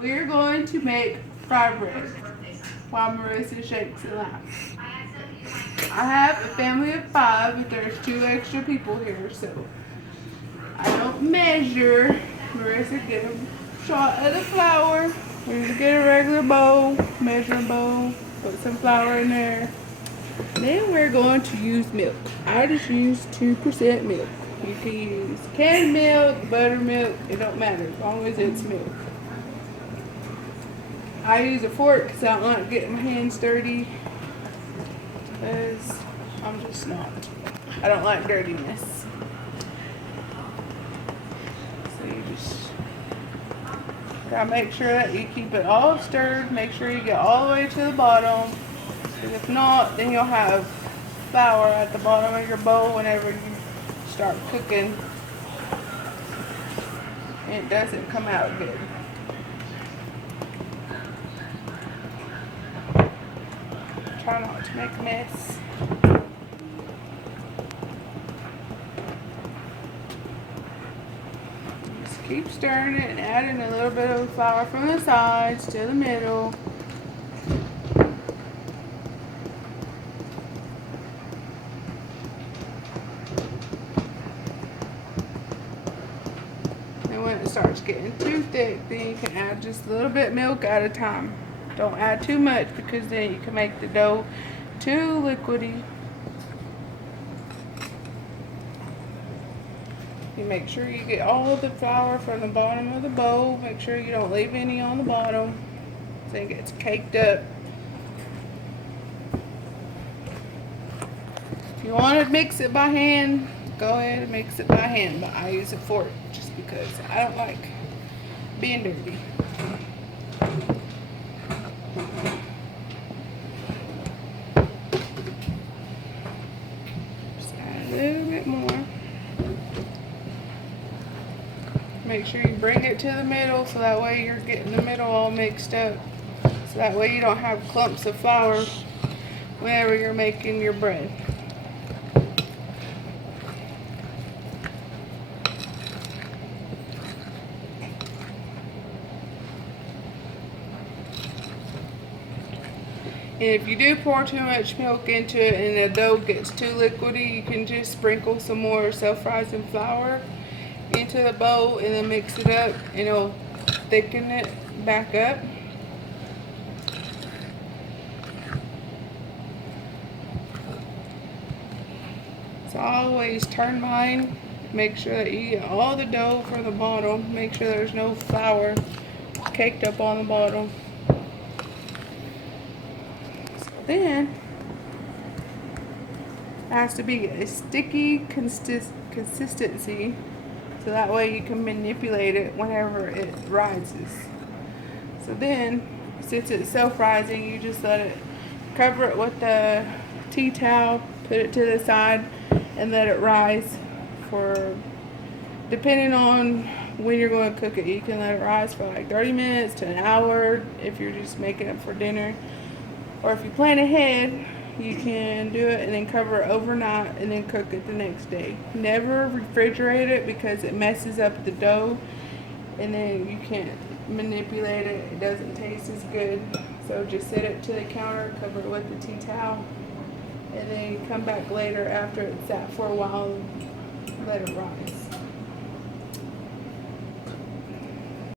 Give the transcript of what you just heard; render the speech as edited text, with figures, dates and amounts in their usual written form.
We're going to make fry bread while Marissa shakes and laughs. I have a family of 5, but there's 2 extra people here, so I don't measure. Marissa get a shot of the flour. We're gonna get a regular bowl, measuring bowl, put some flour in there. Then we're going to use milk. I just use 2% milk. You can use canned milk, buttermilk, it don't matter as long as it's milk. I use a fork because I don't like getting my hands dirty because I'm just not. I don't like dirtiness. So you just gotta make sure that you keep it all stirred. Make sure you get all the way to the bottom. Because if not, then you'll have flour at the bottom of your bowl whenever you start cooking. And it doesn't come out good. Try not to make a mess. Just keep stirring it and adding a little bit of flour from the sides to the middle. And when it starts getting too thick, then you can add just a little bit of milk at a time. Don't add too much because then you can make the dough too liquidy. You make sure you get all of the flour from the bottom of the bowl. Make sure you don't leave any on the bottom so it gets caked up. If you want to mix it by hand, go ahead and mix it by hand, but I use a fork just because I don't like being dirty. Just add a little bit more. Make sure you bring it to the middle so that way you're getting the middle all mixed up. So that way you don't have clumps of flour whenever you're making your bread. And if you do pour too much milk into it and the dough gets too liquidy, you can just sprinkle some more self-rising flour into the bowl and then mix it up and it'll thicken it back up. So I always turn mine, make sure that you get all the dough from the bottom, make sure there's no flour caked up on the bottom. Then it has to be a sticky consistency so that way you can manipulate it whenever it rises. So then, since it's self-rising, you just let it, cover it with the tea towel, put it to the side, and let it rise for, depending on when you're going to cook it, you can let it rise for like 30 minutes to an hour if you're just making it for dinner. Or if you plan ahead, you can do it and then cover it overnight and then cook it the next day. Never refrigerate it because it messes up the dough and then you can't manipulate it. It doesn't taste as good. So just set it to the counter, cover it with the tea towel, and then come back later after it's sat for a while and let it rise.